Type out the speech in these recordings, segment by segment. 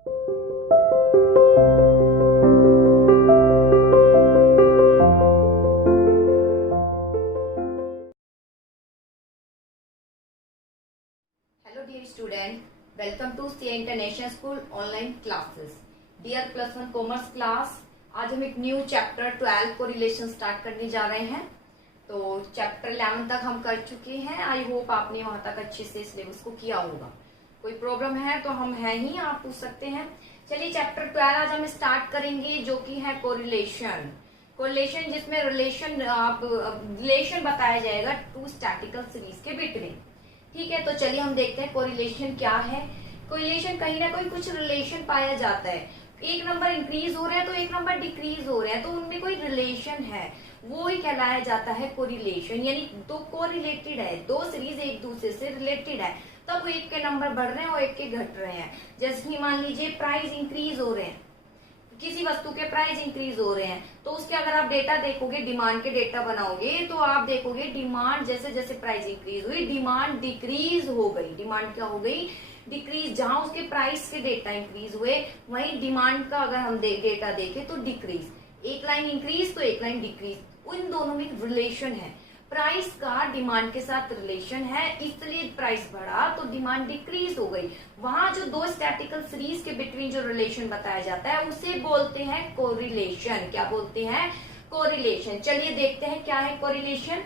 Hello dear student, welcome to CA International School online classes. Dear plus one commerce class, आज हम एक new chapter 12 को relation start करने जा रहे हैं। तो चैप्टर 11 तक हम कर चुके हैं। आई होप आपने वहां तक अच्छे से सिलेबस को किया होगा। कोई प्रॉब्लम है तो हम हैं ही, आप पूछ सकते हैं। चलिए चैप्टर 12 आज हम स्टार्ट करेंगे, जो कि है कोरिलेशन। कोरिलेशन जिसमें रिलेशन बताया जाएगा टू स्टैटिकल सीरीज के बिटवीन। ठीक है, तो चलिए हम देखते हैं कोरिलेशन क्या है। कोरिलेशन कहीं ना कहीं कुछ रिलेशन पाया जाता है। एक नंबर इंक्रीज हो रहा है तो एक नंबर डिक्रीज हो रहा है, तो उनमें कोई रिलेशन है, वो ही कहलाया जाता है कोरिलेशन। यानी दो कोरिलेटेड है, दो सीरीज एक दूसरे से रिलेटेड है, तब एक के नंबर बढ़ रहे हैं और एक के घट रहे हैं। जैसे कि मान लीजिए प्राइस इंक्रीज हो रहे हैं, किसी वस्तु के प्राइस इंक्रीज हो रहे हैं, तो उसके अगर आप डेटा देखोगे, डिमांड के डेटा बनाओगे, तो आप देखोगे डिमांड जैसे जैसे प्राइस इंक्रीज हुई, डिमांड डिक्रीज हो गई। डिमांड क्या हो गई? डिक्रीज। जहां उसके प्राइस के डेटा इंक्रीज हुए, वहीं डिमांड का अगर हम डेटा देखें तो डिक्रीज। एक लाइन इंक्रीज तो एक लाइन डिक्रीज, उन दोनों में रिलेशन है। प्राइस का डिमांड के साथ रिलेशन है, इसलिए प्राइस बढ़ा तो डिमांड डिक्रीज हो गई। वहां जो दो स्टैटिकल सीरीज के बिटवीन जो रिलेशन बताया जाता है उसे बोलते हैं कोरिलेशन। क्या बोलते हैं? कोरिलेशन। चलिए देखते हैं क्या है कोरिलेशन।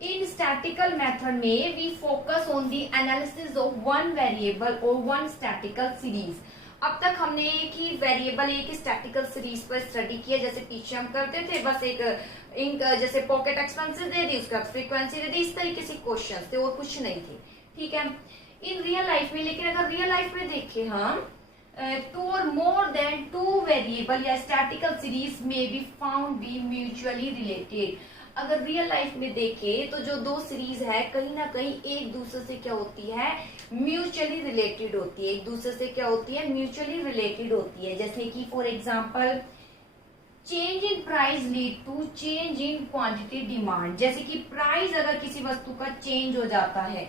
इन स्टैटिकल मेथड में we focus on the analysis of one variable और वन स्टैटिकल सीरीज। अब तक हमने एक ही वेरिएबल, एक ही स्टैटिकल सीरीज पर स्टडी किया, जैसे पीछे हम करते थे। बस एक जैसे पॉकेट एक्सपेंसेस दे दी, उसका फ्रीक्वेंसी दे दी, इस तरीके से क्वेश्चन थे और कुछ नहीं थे। ठीक है, इन रियल लाइफ में, लेकिन अगर रियल लाइफ में देखें हम, टू और मोर देन टू वेरिएबल या स्टैटिकल सीरीज में be found B mutually related. अगर रियल लाइफ में देखें तो जो दो सीरीज है कहीं ना कहीं एक दूसरे से क्या होती है? म्यूचुअली रिलेटेड होती है। एक दूसरे से क्या होती है? म्यूचुअली रिलेटेड होती है। जैसे कि for example, change in price lead to change in quantity demand. जैसे कि प्राइस अगर किसी वस्तु का चेंज हो जाता है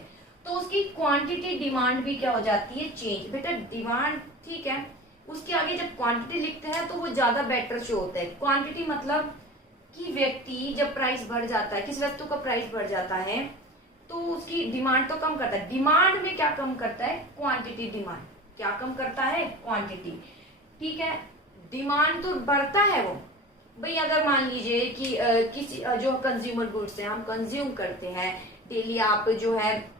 तो उसकी क्वांटिटी डिमांड भी क्या हो जाती है? चेंज। बेटा डिमांड ठीक है, उसके आगे जब क्वांटिटी लिखते हैं तो वो ज्यादा बेटर शो होता है। क्वांटिटी मतलब कि व्यक्ति जब प्राइस बढ़ जाता है, किसी वस्तु का प्राइस बढ़ जाता है तो उसकी डिमांड तो कम करता है। डिमांड में क्या कम करता है? क्वांटिटी। डिमांड क्या कम करता है? क्वांटिटी। ठीक है, डिमांड तो बढ़ता है वो। भाई अगर मान लीजिए कि किसी जो कंज्यूमर गुड्स है, हम कंज्यूम करते हैं डेली, आप जो है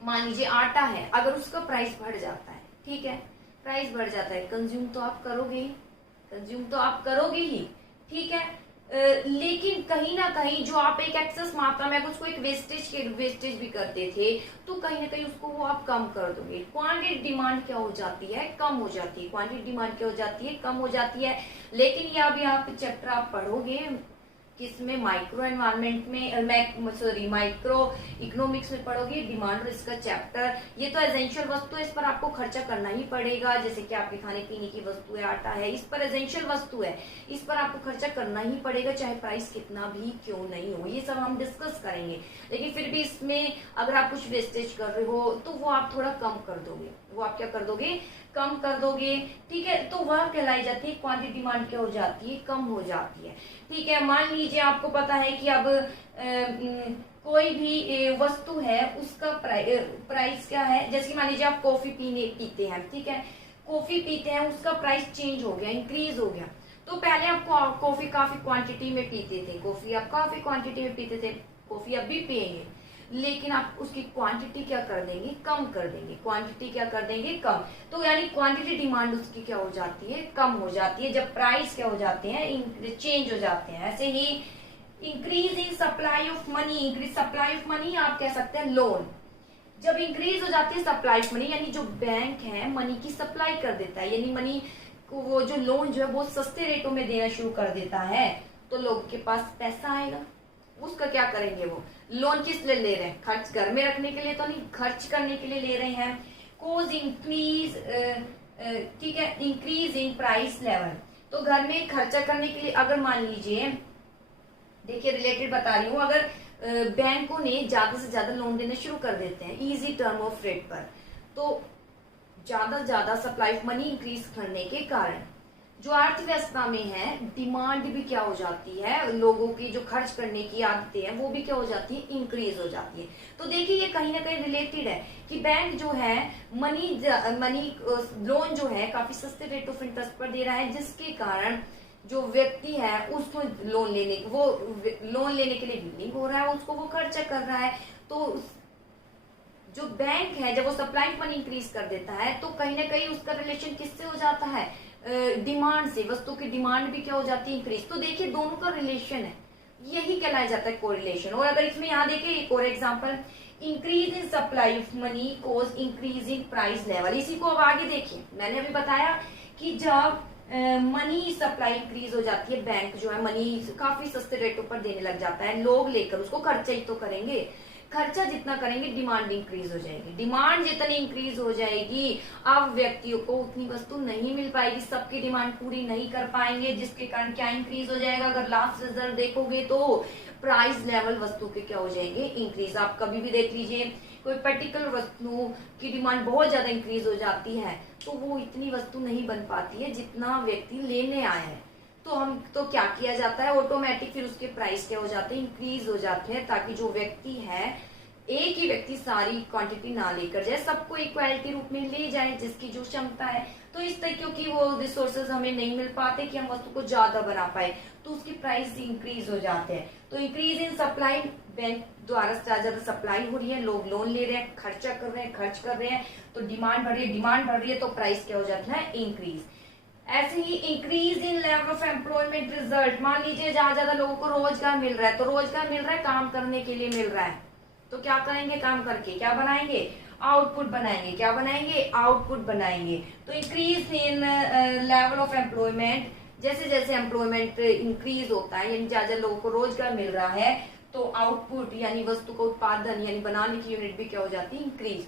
मान लीजिए आटा है, अगर उसका प्राइस बढ़ जाता है, ठीक है, प्राइस बढ़ जाता है, कंज्यूम तो आप करोगे ही, कंज्यूम तो आप करोगे ही। ठीक है, लेकिन कहीं ना कहीं जो आप एक एक्सेस मात्रा में उसको एक वेस्टेज भी करते थे, तो कहीं ना कहीं उसको वो आप कम कर दोगे। क्वांटिटी डिमांड क्या हो जाती है? कम हो जाती है। क्वांटिटी डिमांड क्या हो जाती है? कम हो जाती है। लेकिन ये अभी आप चैप्टर आप पढ़ोगे किसमें? माइक्रो एनवायरमेंट में, सॉरी माइक्रो इकोनॉमिक्स में पढ़ोगे डिमांड और इसका चैप्टर। ये तो एसेंशियल वस्तु है, इस पर आपको खर्चा करना ही पड़ेगा। जैसे कि आपके खाने पीने की वस्तु है, आटा है, इस पर एसेंशियल वस्तु है, इस पर आपको खर्चा करना ही पड़ेगा, चाहे प्राइस कितना भी क्यों नहीं हो। ये सब हम डिस्कस करेंगे। लेकिन फिर भी इसमें अगर आप कुछ वेस्टेज कर रहे हो तो वो आप थोड़ा कम कर दोगे। वो आप क्या कर दोगे? कम कर दोगे। ठीक है, तो वह कहलाई जाती है क्वांटिटी डिमांड क्या हो जाती है? कम हो जाती है। ठीक है, मान लीजिए आपको पता है कि अब कोई भी वस्तु है, उसका प्राइस क्या है? जैसे कि मान लीजिए आप कॉफी पीते हैं, ठीक है, कॉफी पीते हैं, उसका प्राइस चेंज हो गया, इंक्रीज हो गया। तो पहले आप कॉफी काफी क्वांटिटी में पीते थे, कॉफी आप काफी क्वांटिटी में पीते थे, कॉफी अब भी पियेंगे, लेकिन आप उसकी क्वांटिटी क्या कर देंगे? कम कर देंगे। क्वांटिटी क्या कर देंगे? कम। तो यानी क्वांटिटी डिमांड उसकी क्या हो जाती है? कम हो जाती है, जब प्राइस क्या हो जाते हैं? चेंज हो जाते हैं। ऐसे ही increase in supply of money. Increase supply of money आप कह सकते हैं लोन। जब इंक्रीज हो जाती है सप्लाई ऑफ मनी, यानी जो बैंक है मनी की सप्लाई कर देता है, यानी मनी को वो जो लोन जो है वो सस्ते रेटों में देना शुरू कर देता है, तो लोगों के पास पैसा आएगा। उसका क्या करेंगे? वो लोन किस लिए ले रहे हैं? खर्च घर में रखने के लिए तो नहीं, खर्च करने के लिए ले रहे हैं। कोज इंक्रीज, ठीक है, इंक्रीज इन प्राइस लेवल। तो घर में खर्चा करने के लिए, अगर मान लीजिए, देखिए रिलेटेड बता रही हूँ, अगर बैंकों ने ज्यादा से ज्यादा लोन देना शुरू कर देते हैं इजी टर्म ऑफ रेट पर, तो ज्यादा से ज्यादा सप्लाई ऑफ मनी इंक्रीज करने के कारण जो अर्थव्यवस्था में है डिमांड भी क्या हो जाती है, लोगों की जो खर्च करने की आदतें हैं वो भी क्या हो जाती है, इंक्रीज हो जाती है। तो देखिए ये कहीं ना कहीं रिलेटेड है कि बैंक जो है मनी लोन जो है काफी सस्ते रेट ऑफ इंटरेस्ट पर दे रहा है, जिसके कारण जो व्यक्ति है उसको लोन लेने के लिए विलिंग हो रहा है, उसको वो खर्चा कर रहा है। तो जो बैंक है जब वो सप्लाई मनी इंक्रीज कर देता है तो कहीं ना कहीं उसका रिलेशन किससे हो जाता है, डिमांड से, वस्तु की डिमांड भी क्या हो जाती है, इंक्रीज। तो देखिए दोनों का रिलेशन है, यही कहलाया जाता है कोरिलेशन। और अगर इसमें यहाँ देखिए एक और example, increase in supply of money cause increase in price level. इसी को अब आगे देखिए, मैंने अभी बताया कि जब मनी सप्लाई इंक्रीज हो जाती है, बैंक जो है मनी काफी सस्ते रेटों पर देने लग जाता है, लोग लेकर उसको खर्चा ही तो करेंगे, खर्चा जितना करेंगे डिमांड इंक्रीज हो जाएगी, डिमांड जितनी इंक्रीज हो जाएगी अब व्यक्तियों को उतनी वस्तु नहीं मिल पाएगी, सबकी डिमांड पूरी नहीं कर पाएंगे, जिसके कारण क्या इंक्रीज हो जाएगा, अगर लास्ट रिजल्ट देखोगे तो प्राइस लेवल वस्तु के क्या हो जाएंगे, इंक्रीज। आप कभी भी देख लीजिए कोई पर्टिकुलर वस्तु की डिमांड बहुत ज्यादा इंक्रीज हो जाती है तो वो इतनी वस्तु नहीं बन पाती है जितना व्यक्ति लेने आए हैं, तो क्या किया जाता है, ऑटोमेटिक फिर उसके प्राइस क्या हो जाते हैं, इंक्रीज हो जाते हैं, ताकि जो व्यक्ति है एक ही व्यक्ति सारी क्वांटिटी ना लेकर जाए, सबको इक्वालिटी रूप में ले जाए जिसकी जो क्षमता है। तो इस तरह क्योंकि वो रिसोर्सेज हमें नहीं मिल पाते कि हम वस्तु को ज्यादा बना पाए तो उसकी प्राइस इंक्रीज हो जाते हैं। तो इंक्रीज इन सप्लाई, बैंक द्वारा ज्यादा सप्लाई हो रही है, लोग लोन ले रहे हैं, खर्च कर रहे हैं, तो डिमांड बढ़ रही है तो प्राइस क्या हो जाता है, इंक्रीज। ऐसे ही increase in level of employment result, मान लीजिए जहां ज्यादा लोगों को रोजगार मिल रहा है, तो रोजगार मिल रहा है काम करने के लिए मिल रहा है, तो क्या करेंगे, काम करके क्या बनाएंगे, आउटपुट बनाएंगे, क्या बनाएंगे, आउटपुट बनाएंगे। तो increase in level of employment, जैसे जैसे एम्प्लॉयमेंट इंक्रीज होता है यानी ज्यादा लोगों को रोजगार मिल रहा है तो आउटपुट यानी वस्तु का उत्पादन यानी बनाने की यूनिट भी क्या हो जाती है, इंक्रीज।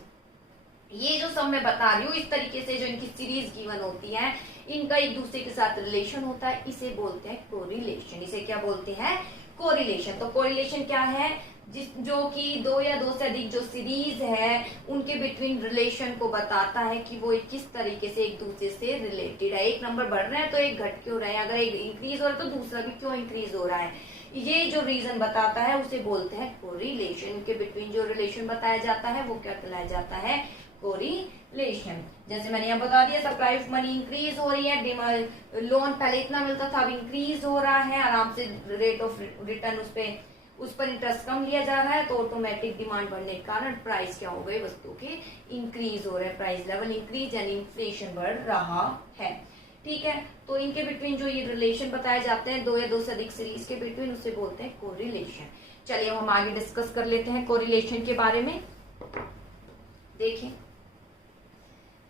ये जो सब मैं बता रही हूँ इस तरीके से जो इनकी सीरीज गिवन होती है, इनका एक दूसरे के साथ रिलेशन होता है, इसे बोलते हैं कोरिलेशन। इसे क्या बोलते हैं, कोरिलेशन। तो कोरिलेशन क्या है, जो कि दो या दो से अधिक जो सीरीज है उनके बिटवीन रिलेशन को बताता है कि वो किस तरीके से एक दूसरे से रिलेटेड है। एक नंबर बढ़ रहा है तो एक घट क्यों रहा है, अगर एक इंक्रीज हो रहा है तो दूसरा भी क्यों इंक्रीज हो रहा है, ये जो रीजन बताता है उसे बोलते हैं कोरिलेशन। इनके बिटवीन जो रिलेशन बताया जाता है वो क्या कहलाया जाता है, कोरिलेशन। जैसे मैंने यहाँ बता दिया सप्लाई ऑफ मनी इंक्रीज हो रही है, लोन पहले इतना मिलता था अब इंक्रीज हो रहा है, आराम से रेट ऑफ रिटर्न उस पर इंटरेस्ट कम लिया जा रहा है, तो ऑटोमेटिक डिमांड बढ़ने के कारण प्राइस क्या हो गए, वस्तु के इंक्रीज हो रहे हैं, प्राइस लेवल इंक्रीज यानी इन्फ्लेशन बढ़ रहा है। ठीक है, तो इनके बिटवीन जो ये रिलेशन बताए जाते हैं दो या दो से अधिक सीरीज के बिटवीन, उसे बोलते हैं कोरिलेशन। चलिए हम आगे डिस्कस कर लेते हैं कोरिलेशन के बारे में। देखिए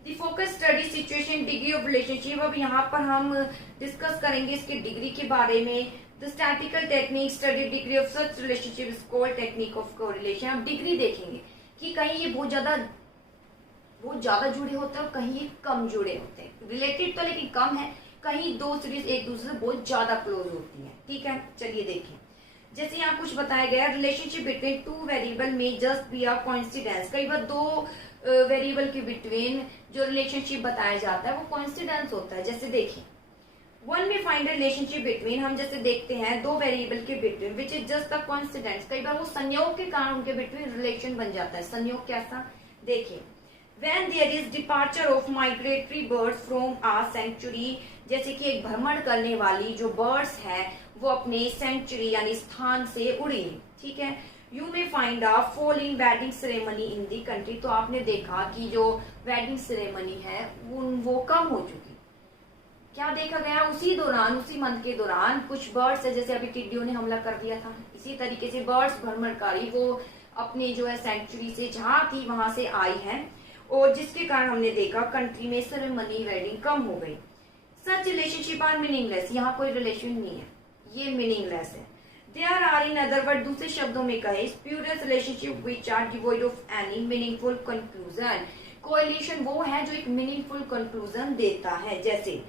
दी focus study situation degree of relationship, अब यहाँ पर हम डिस्कस करेंगे इसके डिग्री के बारे में। The statistical technique study degree of such relationship is called technique of correlation. अब डिग्री देखेंगे कि कहीं ये बहुत ज्यादा जुड़े होते हैं और कहीं ये कम जुड़े होते हैं, रिलेटेड तो लेकिन कम है, कहीं दो सीरीज एक दूसरे से बहुत ज्यादा क्लोज होती है। ठीक है, चलिए देखें। जैसे यहाँ कुछ बताया गया, रिलेशनशिप बिटवीन टू वेरिएबल में जस्ट बी अ कोइंसिडेंस। कई बार दो वेरिएबल के बिटवीन जो रिलेशनशिप बताया जाता है वो कोइंसिडेंस होता है। जैसे देखिए वन में फाइंड रिलेशनशिप बिटवीन, हम जैसे देखते हैं दो वेरिएबल के between which is just a coincidence, कई बार वो संयोग के कारण उनके बिटवीन रिलेशन बन जाता है। संयोग कैसा, देखिए when there is departure of migratory birds from a sanctuary, जैसे कि एक भ्रमण करने वाली जो बर्ड्स है वो अपने सेंचुरी यानी स्थान से उड़ी। ठीक है, you may find a fall in wedding ceremony in the country, तो आपने देखा कि जो वेडिंग सेरेमनी है वो कम हो चुकी। क्या देखा गया, उसी दौरान उसी मंथ के दौरान कुछ बर्ड्स है, जैसे अभी टिड्डियों ने हमला कर दिया था, इसी तरीके से बर्ड्स भ्रमणकारी वो अपने जो है सेंचुरी से जहाँ थी वहां से आई है और जिसके कारण हमने देखा कंट्री में सेरेमनी वेडिंग कम हो गई। सच रिलेशनशिप आर मीनिंगलेस, यहाँ कोई रिलेशन नहीं है, ये मीनिंगलेस है। There are in other word, दूसरे शब्दों में कहे spurious relationship which are devoid of any meaningful conclusion. Correlation वो है जो एक मीनिंगफुल कंक्लूजन देता है। जैसे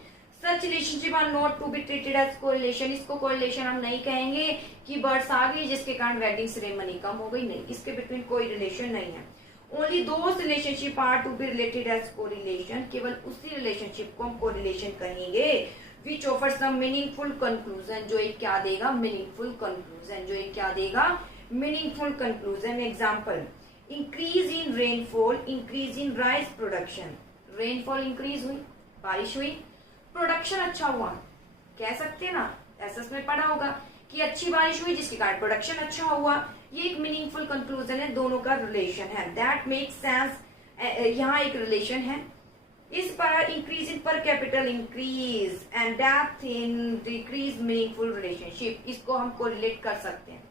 such relationship are not to be treated as correlation, इसको कोरिलेशन हम नहीं कहेंगे कि बर्ड्स आ गई जिसके कारण वेडिंग सेरेमनी कम हो गई, नहीं, इसके बिटवीन कोई रिलेशन नहीं है। Only those relationship are to be related as correlation, केवल उसी रिलेशनशिप को हम कोरिलेशन कहेंगे which offer some meaningful conclusion, जो एक क्या देगा, मीनिंगफुल कंक्लूजन, जो एक क्या देगा, meaningful conclusion. Example, increase in rainfall, increase in rice production, rainfall increase हुई, बारिश हुई, प्रोडक्शन अच्छा हुआ, कह सकते हैं ना, ऐसा में पढ़ा होगा कि अच्छी बारिश हुई जिसके कारण प्रोडक्शन अच्छा हुआ। ये एक मीनिंगफुल कंक्लूजन है, दोनों का रिलेशन है, दैट मेक सेंस, यहाँ एक रिलेशन है। इस पर इंक्रीज इन पर capital increase and depth in decrease meaningful relationship, इसको हम कोरिलेट कर सकते हैं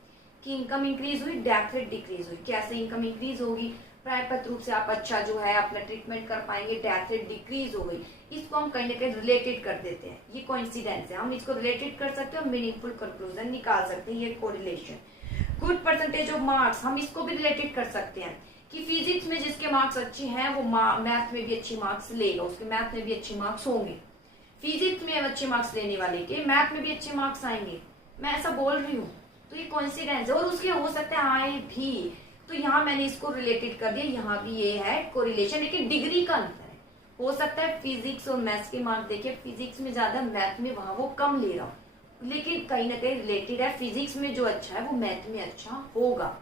कि इनकम इंक्रीज हुई, डेप्थ रेट डिक्रीज हुई। कैसे इनकम इंक्रीज होगी, प्रायपत रूप से आप अच्छा जो है अपना ट्रीटमेंट कर पाएंगे, डेप्थ रेट डिक्रीज हो गई, इसको हम कहीं ना कहीं रिलेटेड कर देते हैं। ये कोइंसिडेंस है, हम इसको रिलेटेड कर सकते हैं और मीनिंगफुल कंक्लूजन निकाल सकते हैं, ये correlation. Good percentage of marks, हम इसको भी रिलेटेड कर सकते हैं कि फिजिक्स में जिसके मार्क्स अच्छे हैं वो मैथ में भी अच्छे मार्क्स लेगा, उसके मैथ में भी अच्छे मार्क्स होंगे। फिजिक्स में अच्छे मार्क्स लेने वाले के मैथ में भी अच्छे मार्क्स आएंगे, मैं ऐसा बोल रही हूँ, तो ये कोइंसिडेंस है। और उसके हो सकते हैं आए भी, तो यहाँ मैंने इसको रिलेटेड कर दिया, यहाँ भी ये है कोरिलेशन, लेकिन डिग्री का अंतर है। हो सकता है फिजिक्स और मैथ्स के मार्क्स देखिए, फिजिक्स में ज्यादा, मैथ में वहां वो कम ले रहा हूँ, लेकिन कहीं ना कहीं रिलेटेड है। फिजिक्स में जो अच्छा है वो मैथ में अच्छा होगा।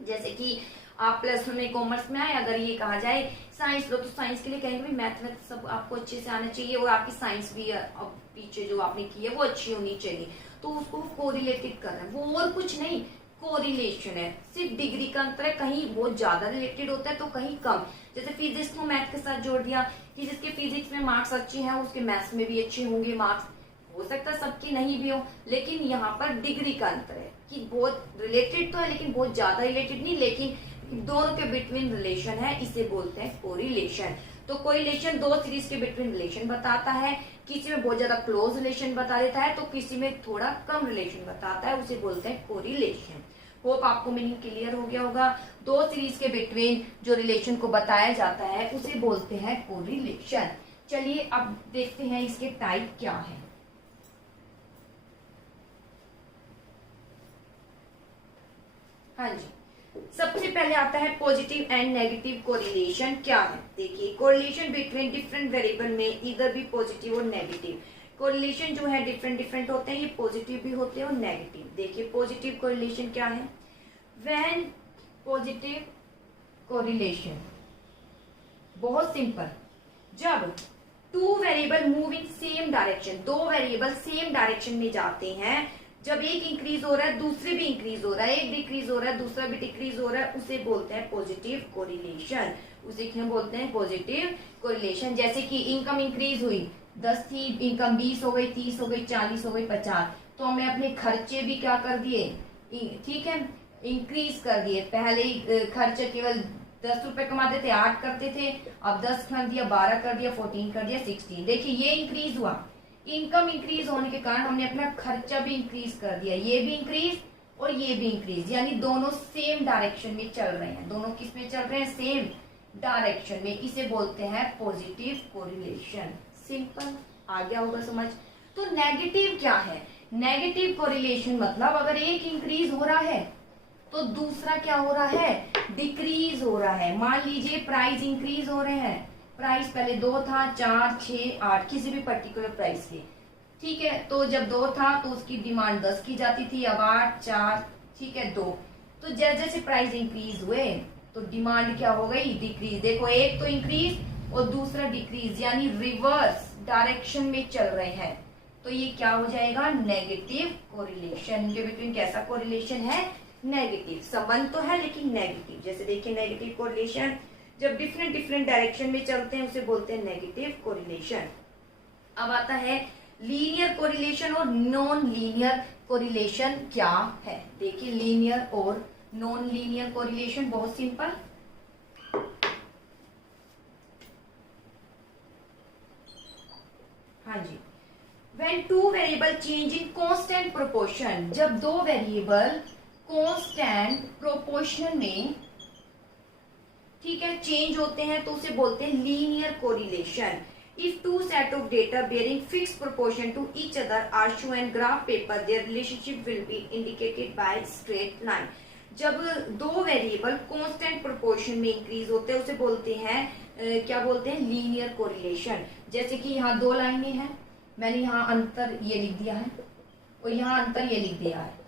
जैसे कि आप +1 में कॉमर्स में आए, अगर ये कहा जाए साइंस लो, तो साइंस के लिए कहेंगे भी मैथ सब आपको अच्छे से आना चाहिए और आपकी साइंस भी अब पीछे जो आपने की है वो अच्छी होनी चाहिए, तो उसको कोरिलेटेड कर रहे हैं, वो और कुछ नहीं, कोरिलेशन है। सिर्फ डिग्री का अंतर है, कहीं बहुत ज्यादा रिलेटेड होता है तो कहीं कम। जैसे फिजिक्स को मैथ के साथ जोड़ दिया कि जिसके फिजिक्स में मार्क्स अच्छे हैं उसके मैथ्स में भी अच्छे होंगे मार्क्स, हो सकता है सबकी नहीं भी हो, लेकिन यहाँ पर डिग्री का अंतर है कि बहुत रिलेटेड तो है लेकिन बहुत ज्यादा रिलेटेड नहीं, लेकिन दोनों के बिटवीन रिलेशन है, इसे बोलते हैं कोरिलेशन। तो कोरिलेशन दो सीरीज के बिटवीन रिलेशन बताता है, किसी में बहुत ज्यादा क्लोज रिलेशन बता देता है तो किसी में थोड़ा कम रिलेशन बताता है, उसे बोलते हैं कोरिलेशन। होप आपको मीनिंग क्लियर हो गया होगा। दो सीरीज के बिटवीन जो रिलेशन को बताया जाता है उसे बोलते हैं कोरिलेशन। चलिए अब देखते हैं इसके टाइप क्या है। हाँ जी, सबसे पहले आता है पॉजिटिव एंड नेगेटिव कोरिलेशन। क्या है, देखिए, कोरिलेशन बिटवीन डिफरेंट वेरिएबल में इधर भी पॉजिटिव और नेगेटिव। कोरिलेशन जो है डिफरेंट डिफरेंट होते हैं, ये पॉजिटिव भी होते हैं और नेगेटिव। देखिए पॉजिटिव कोरिलेशन क्या है, व्हेन पॉजिटिव कोरिलेशन, बहुत सिंपल, जब two variable move in same direction, दो वेरिएबल सेम डायरेक्शन में जाते हैं, जब एक इंक्रीज हो रहा है दूसरे भी इंक्रीज हो रहा है, एक डिक्रीज हो रहा है दूसरा भी डिक्रीज हो रहा है, उसे बोलते हैं पॉजिटिव कोरिलेशन। उसे क्यों बोलते हैं पॉजिटिव कोरिलेशन। जैसे कि इनकम इंक्रीज हुई, 10 थी, इनकम 20 हो गई, 30 हो गई, 40 हो गई, 50, तो हमें अपने खर्चे भी क्या कर दिए, ठीक है, इंक्रीज कर दिए। पहले खर्चे केवल 10 रुपए कमाते थे, 8 करते थे, अब 10 कर दिया, 12 कर दिया, 14 कर दिया, 16। देखिए ये इंक्रीज हुआ, इनकम इंक्रीज होने के कारण हमने अपना खर्चा भी इंक्रीज कर दिया, ये भी इंक्रीज और ये भी इंक्रीज, यानी दोनों सेम डायरेक्शन में चल रहे हैं। दोनों किस में चल रहे हैं, सेम डायरेक्शन में, इसे बोलते हैं पॉजिटिव कोरिलेशन। सिंपल, आ गया होगा समझ। तो नेगेटिव क्या है, नेगेटिव कोरिलेशन मतलब अगर एक इंक्रीज हो रहा है तो दूसरा क्या हो रहा है, डिक्रीज हो रहा है। मान लीजिए प्राइस इंक्रीज हो रहे हैं, प्राइस पहले 2 था, 4, 6, 8, किसी भी पर्टिकुलर प्राइस के, ठीक है, तो जब 2 था तो उसकी डिमांड 10 की जाती थी, अब 8, 4, ठीक है, 2। तो जैसे जैसे प्राइस इंक्रीज हुए तो डिमांड क्या हो गई, डिक्रीज। देखो एक तो इंक्रीज और दूसरा डिक्रीज, यानी रिवर्स डायरेक्शन में चल रहे हैं, तो ये क्या हो जाएगा, नेगेटिव कोरिलेशन। इनके बिटवीन कैसा कोरिलेशन है, नेगेटिव। संबंध तो है लेकिन नेगेटिव। जैसे देखिए नेगेटिव कोरिलेशन जब डिफरेंट डिफरेंट डायरेक्शन में चलते हैं उसे बोलते हैं नेगेटिव कोरिलेशन। अब आता है लीनियर कोरिलेशन और नॉन लीनियर कोरिलेशन क्या है। देखिए लीनियर और नॉन लीनियर कोरिलेशन बहुत सिंपल। हाँ जी, when two variable change in constant proportion, जब दो वेरिएबल constant proportion में, ठीक है, चेंज होते हैं तो उसे बोलते हैं linear correlation. If two set of data bearing fix proportion to each other are shown graph paper, there relationship will be indicated by straight line. जब दो वेरिएबल कांस्टेंट प्रोपोर्शन में इंक्रीज होते हैं उसे बोलते हैं क्या बोलते हैं, लीनियर कोरिलेशन। जैसे कि यहाँ दो लाइनें हैं, मैंने यहाँ अंतर ये लिख दिया है और यहाँ अंतर ये लिख दिया है।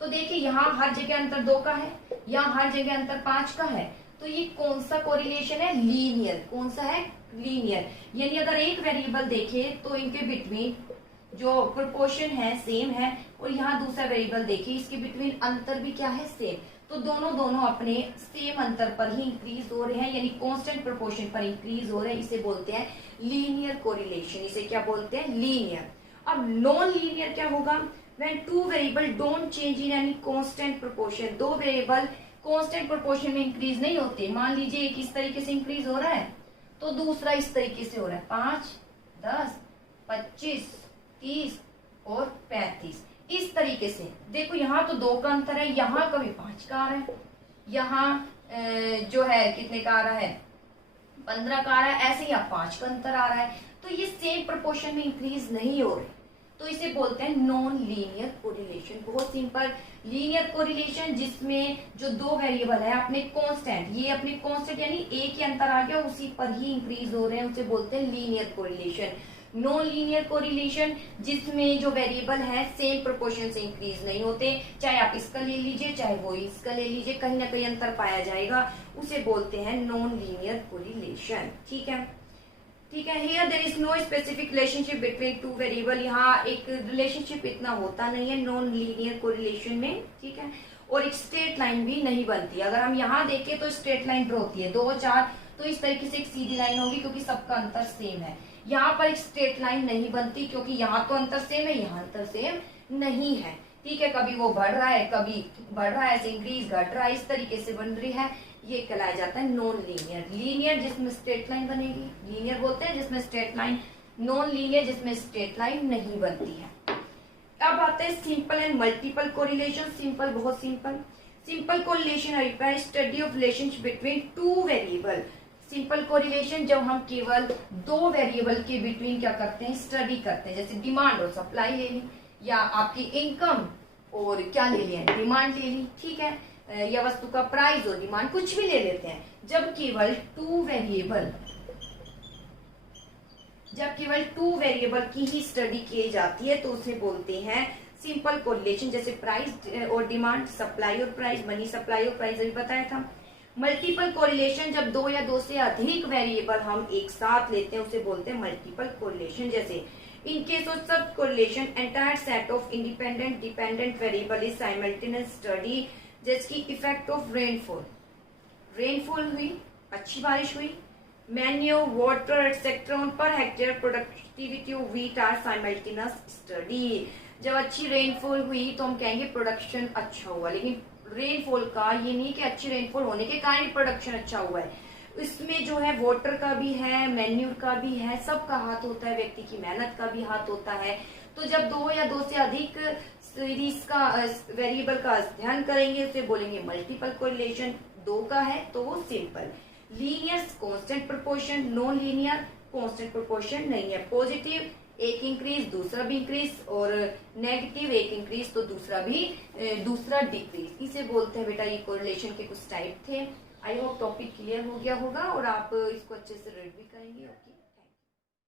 तो देखिए यहाँ हर जगह अंतर 2 का है, यहाँ हर जगह अंतर 5 का है। तो ये कौन सा कोरिलेशन है, लीनियर। कौन सा है, लीनियर। यानी अगर एक वेरिएबल देखे तो इनके बिटवीन जो प्रोपोर्शन है सेम है, और यहाँ दूसरा वेरिएबल देखे इसके बिटवीन अंतर भी क्या है, सेम। तो दोनों अपने सेम अंतर पर ही इंक्रीज हो रहे हैं, यानी कांस्टेंट प्रोपोर्शन पर इंक्रीज हो रहे हैं। इसे बोलते हैं लीनियर कोरिलेशन। इसे क्या बोलते हैं, लीनियर। अब नॉन लीनियर क्या होगा, when two variable don't change in any constant proportion। दो वेरिएबल कांस्टेंट प्रोपोर्शन में इंक्रीज नहीं होते। मान लीजिए एक इस तरीके से इंक्रीज हो रहा है तो दूसरा इस तरीके से हो रहा है, 5, 10, 25, 30 और 35, इस तरीके से। देखो यहाँ तो 2 का अंतर है, यहाँ कभी 5 का आ रहा है, यहाँ जो है कितने का आ रहा है, 15 का आ रहा है, ऐसे ही 5 का अंतर आ रहा है। तो ये सेम प्रोपोर्शन में इंक्रीज नहीं हो रहे, तो इसे बोलते हैं नॉन लीनियर कोरिलेशन। बहुत सिंपल। लीनियर कोरिलेशन जिसमें जो दो वेरिएबल है अपने कांस्टेंट, ये अपने कांस्टेंट यानी एक ही अंतर आ गया उसी पर ही इंक्रीज हो रहे हैं, उसे बोलते हैं linear correlation. Non linear correlation जिसमें जो वेरिएबल है सेम प्रोपोर्शन से इंक्रीज नहीं होते, चाहे आप इसका ले लीजिए चाहे वो इसका ले लीजिए, कहीं ना कहीं अंतर पाया जाएगा, उसे बोलते हैं नॉन लीनियर कोरिलेशन। ठीक है, ठीक है। Here there is no specific relationship between two variable. यहाँ एक रिलेशनशिप इतना होता नहीं है नॉन लीनियर कोरिलेशन में। ठीक है, और एक स्ट्रेट लाइन भी नहीं बनती। अगर हम यहाँ देखें तो स्ट्रेट लाइन ड्रॉ होती है 2, 4, तो इस तरीके से एक सीधी लाइन होगी क्योंकि सबका अंतर सेम है। यहाँ पर एक स्ट्रेट लाइन नहीं बनती क्योंकि यहाँ तो अंतर सेम है, यहाँ अंतर सेम नहीं है। ठीक है, कभी वो बढ़ रहा है कभी बढ़ रहा है, ऐसे इंक्रीज घट रहा है, इस तरीके से बन रही है, ये कहलाया जाता है नॉन लीनियर। लीनियर जिसमें स्ट्रेट लाइन बनेगी, लीनियर बोलते हैं जिसमें स्ट्रेट लाइन, नॉन लीनियर जिसमें स्ट्रेट लाइन नहीं बनती है। अब आते हैं simple and multiple correlation. Simple, बहुत simple. Simple correlation require study of relationship between two variable. Simple correlation जब हम केवल दो वेरिएबल के बिटवीन क्या करते हैं, स्टडी करते हैं। जैसे डिमांड और सप्लाई ले ली, या आपकी इनकम और क्या ले लिया, डिमांड ले ली। ठीक है, या वस्तु का प्राइस और डिमांड, कुछ भी ले लेते हैं। जब केवल टू वेरिएबल की ही स्टडी की जाती है तो उसे बोलते हैं सिंपल कोरिलेशन। जैसे प्राइस और डिमांड, सप्लाई और प्राइस, मनी सप्लाई और प्राइस अभी बताया था। मल्टीपल कोरिलेशन जब 2 या 2 से अधिक वेरिएबल हम एक साथ लेते हैं उसे बोलते हैं मल्टीपल कोरिलेशन। जैसे इन केस ऑफ सब correlation entire set of independent dependent variable is simultaneous study. जैसे कि इफेक्ट ऑफ रेनफॉल हुई, अच्छी बारिश हुई, manure, water etcetera per hectare, productivity of wheat are simultaneous study. जब अच्छी रेनफॉल हुई तो हम कहेंगे प्रोडक्शन अच्छा हुआ, लेकिन रेनफॉल का ये नहीं कि अच्छी रेनफॉल होने के कारण प्रोडक्शन अच्छा हुआ है। इसमें जो है वाटर का भी है, मैन्योर का भी है, सबका हाथ होता है, व्यक्ति की मेहनत का भी हाथ होता है। तो जब 2 या 2 से अधिक सीरीज का वेरिएबल का अध्ययन करेंगे उसे बोलेंगे मल्टीपल कोरिलेशन। 2 का है तो वो simple. Linear constant proportion, non linear constant proportion नहीं है। पॉजिटिव एक इंक्रीज दूसरा भी इंक्रीज, और नेगेटिव एक इंक्रीज तो दूसरा डिक्रीज। इसे बोलते हैं बेटा, ये कोरिलेशन के कुछ टाइप थे। आई होप टॉपिक क्लियर हो गया होगा और आप इसको अच्छे से रीड भी करेंगे। ओके।